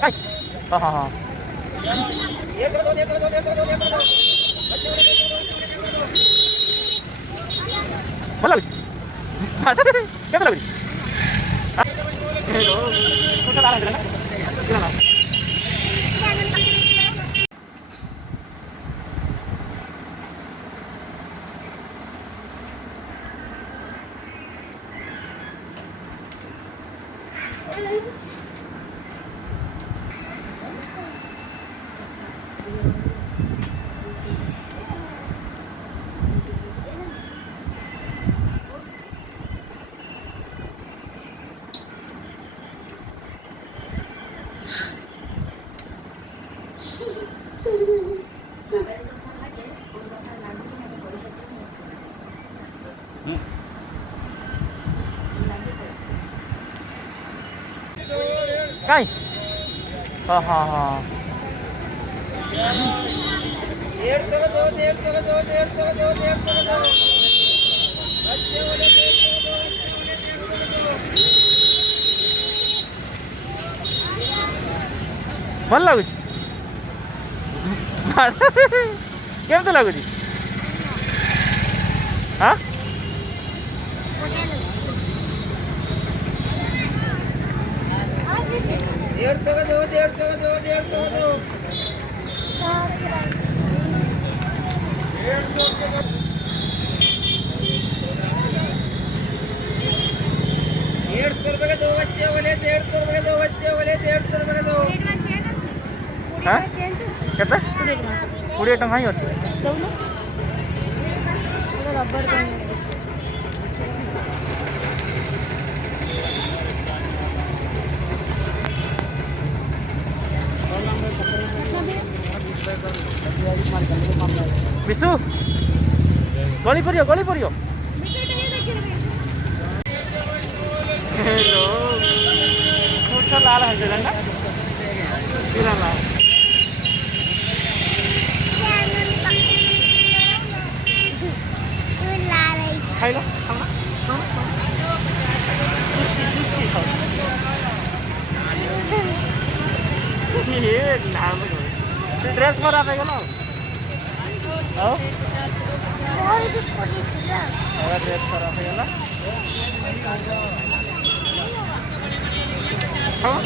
काय हां हां हां ଭଲ ଲାଗୁଛି କେତେ ଲାଗୁଛି काय हां हां हां ଭଲ ଲାଗୁଛି କେମିତି ଲାଗୁଛି ହାଁ हां କେତେ 20 ଟଙ୍କା ହିଁ ଅଛି ବିଶୁ ଗଳି ପଡ଼ିବ हेलो थोड़ा लाल है जरा ना पूरा लाल खाई लो ये नाम ड्रेस खराब है ना ड्रेस खराब है ना हाँ